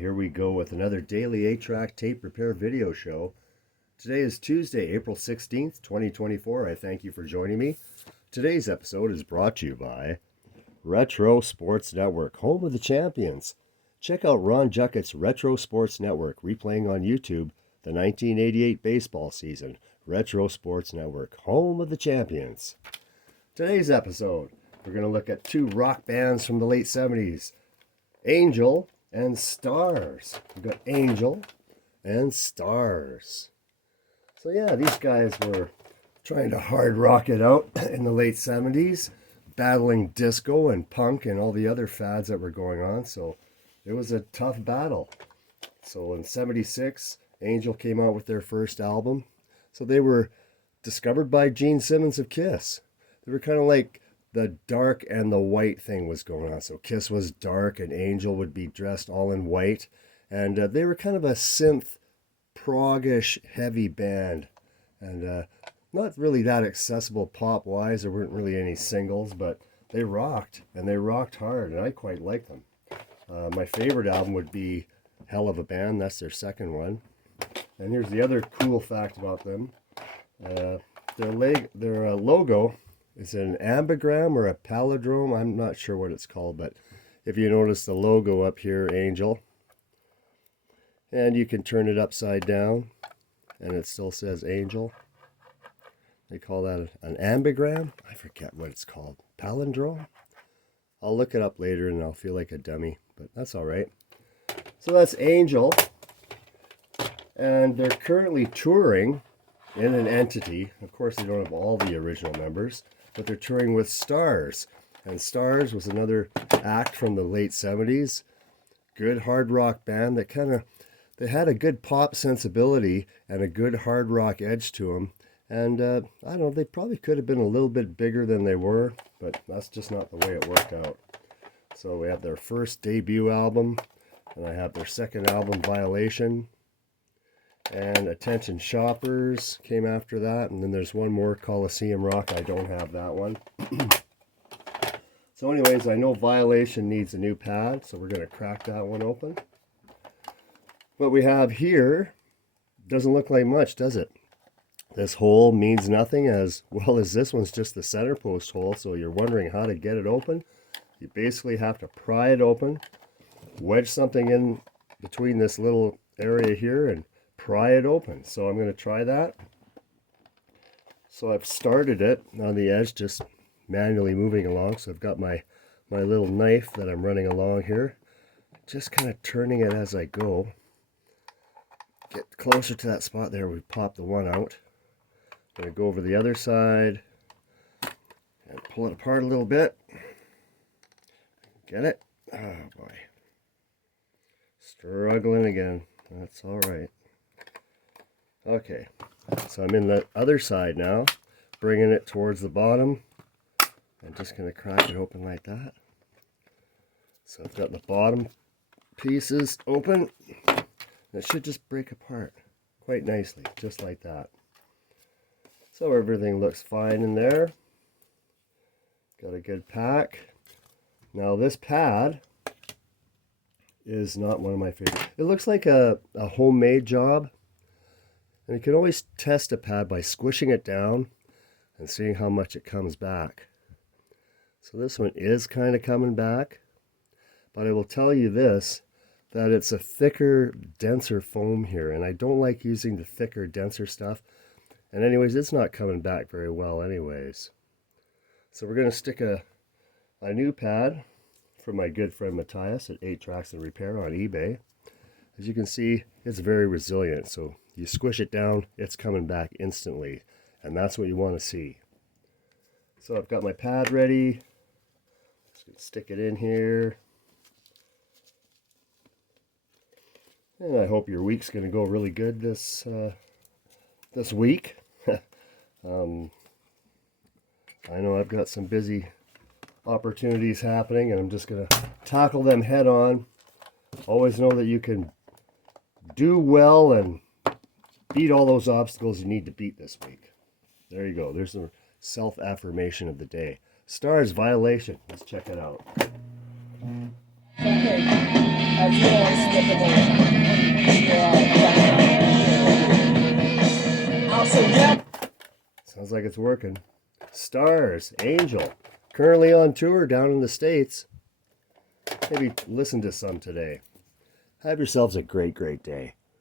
here we go with another daily 8-track tape repair video show. Today is Tuesday, April 16th, 2024. I thank you for joining me. Today's episode is brought to you by Retro Sports Network, home of the champions. Check out Ron Juckett's Retro Sports Network, replaying on YouTube the 1988 baseball season. Retro Sports Network, home of the champions. Today's episode, we're going to look at two rock bands from the late 70s, Angel and Starz. We've got Angel and Starz. So yeah, these guys were trying to hard rock it out in the late 70s, battling disco and punk and all the other fads that were going on. So it was a tough battle. So in 76, Angel came out with their first album. So they were discovered by Gene Simmons of Kiss. They were kind of like the dark and the white thing was going on. So Kiss was dark and Angel would be dressed all in white. And they were kind of a synth, prog-ish, heavy band. And not really that accessible pop-wise. There weren't really any singles, but they rocked. And they rocked hard, and I quite liked them. My favorite album would be Hell of a Band. That's their second one. And here's the other cool fact about them. Their logo is it an ambigram or a palindrome? I'm not sure what it's called, but if you notice the logo up here, Angel, and you can turn it upside down, and it still says Angel. They call that an ambigram? I forget what it's called. Palindrome? I'll look it up later, and I'll feel like a dummy, but that's all right. So that's Angel, and they're currently touring in an entity. Of course, they don't have all the original members, but they're touring with Starz. And Starz was another act from the late 70s. Good hard rock band that they had a good pop sensibility and a good hard rock edge to them. And I don't know, they probably could have been a little bit bigger than they were, but that's just not the way it worked out. So we have their first debut album, and I have their second album, Violation. And Attention Shoppers came after that. And then there's one more, Coliseum Rock. I don't have that one. So anyways, I know Violation needs a new pad, so we're going to crack that one open. What we have here doesn't look like much, does it? This hole means nothing, as well as this one's just the center post hole. So you're wondering how to get it open. You basically have to pry it open, wedge something in between this little area here, and pry it open. So I'm going to try that. So I've started it on the edge, just manually moving along. So I've got my little knife that I'm running along here, just kind of turning it as I go. Get closer to that spot there. We pop the one out. I'm going to go over the other side and pull it apart a little bit. Get it? Oh boy. Struggling again. That's all right. Okay, so I'm in the other side now, bringing it towards the bottom. I'm just going to crack it open like that. So I've got the bottom pieces open. It should just break apart quite nicely, just like that. So everything looks fine in there. Got a good pack. Now this pad is not one of my favorites. It looks like a homemade job. And you can always test a pad by squishing it down and seeing how much it comes back. So this one is kind of coming back. But I will tell you this, that it's a thicker, denser foam here. And I don't like using the thicker, denser stuff. And anyways, it's not coming back very well anyways. So we're going to stick a new pad from my good friend Matthias at 8 Tracks and Repair on eBay. As you can see, it's very resilient. So you squish it down, it's coming back instantly. And that's what you want to see. So I've got my pad ready. Just gonna stick it in here. And I hope your week's going to go really good this week. I know I've got some busy opportunities happening, and I'm just going to tackle them head on. Always know that you can do well and beat all those obstacles you need to beat this week. There you go. There's the self-affirmation of the day. Starz, Violation. Let's check it out. Okay. Sounds like it's working. Starz, Angel, currently on tour down in the States. Maybe listen to some today. Have yourselves a great, great day.